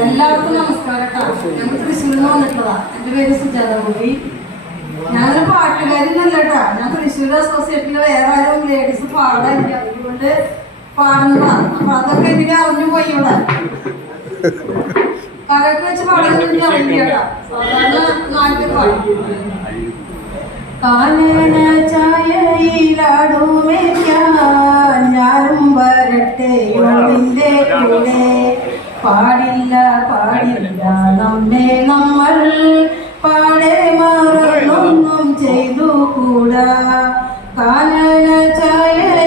എല്ലാവർക്കും നമസ്കാരം കേട്ടോ. ഞങ്ങൾ തൃശ്ശൂരിൽ നിന്ന് വന്നിട്ടുള്ളതാ. എൻ്റെ പേര് സുജാത ഗോപി. ഞാനൊരു പാട്ടുകാരിന്നല്ല കേട്ടോ. ഞാൻ തൃശ്ശൂർ അസോസിയേഷനിൽ വേറെ ആരും ലേഡീസ് പാടാനില്ല, അതുകൊണ്ട് പാടുന്നതാണ്. അപ്പൊ അതൊക്കെ എനിക്ക് അറിഞ്ഞു പോയി. ഇവിടെ കരയൊക്കെ വെച്ച് പാടാനൊന്നും എനിക്ക് അറിയില്ല കേട്ടോ. സാധാരണ നാട്ടിൽ പാടും. കാനന ചായയിലാടുമേക്കാൻ ഞാനും വരട്ടെയോ നിന്റെ കൂടെ. പാടില്ല പാടില്ല നമ്മെ നമ്മൾ പാടെ മറന്നൊന്നും ചെയ്തു കൂടാ. കാനന ചായയിലാടുമേക്കാൻ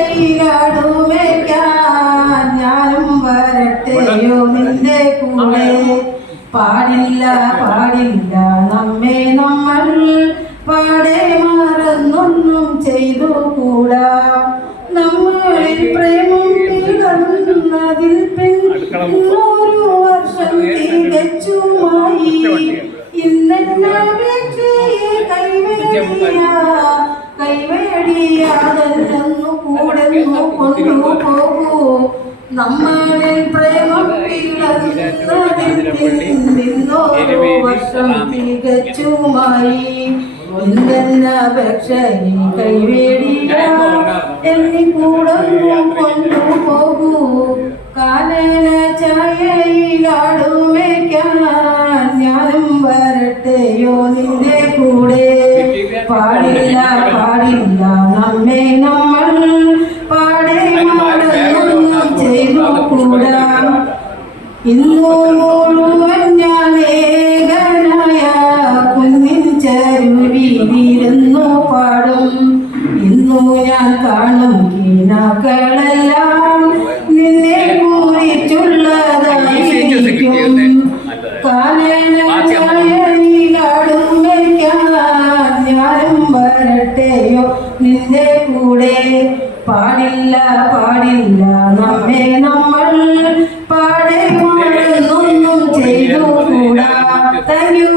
ഞാനും വരട്ടെയോ നിന്റെ കൂടെ. പാടില്ല പാടില്ല നമ്മെ നമ്മൾ പാടെ മറന്നൊന്നും ചെയ്തു കൂടാ. നമ്മളിൽ പ്രേമം പിളർന്നതിൽ പിന്നൊരു വർഷം തികച്ചുമായി. ഇന്നപേക്ഷയെ കൈവേടിയാതെന്നു കൂടെന്നു കൊണ്ടുപോകൂ. നമ്മളിൽ പ്രേമം പിളർന്നതിൽ പിന്നൊരു വർഷം തികച്ചുമായി. ഇന്നപേക്ഷയെ കൈവേടിയ എന്നീ കൂടന്നു കൊണ്ടുപോകൂ. കാനന ചായയിലാടുമേക്കാൻ ഞാനും വരട്ടെയോ നിന്റെ കൂടെ. പാടില്ല പാടില്ല നമ്മെ നമ്മൾ പാടെ മറന്നൊന്നും ചെയ്തു കൂടാ. ഇന്നു മുഴുവൻ ഞാൻ ഏകനായ കുന്നിൻ ചരുവിലിരുന്നു പാടും. ഇന്നു ഞാൻ കാണും കിനാക്കളെല്ലാം നിന്നെ കുറിച്ചുള്ളതായിരിക്കും. കാനന ചായയിലാടുമേക്കാൻ ഞാനും വരട്ടെയോ നിന്റെ കൂടെ. പാടില്ല പാടില്ല നമ്മെ നമ്മൾ പാടെ മറന്നൊന്നും ചെയ്തു കൂടാ. Thank you.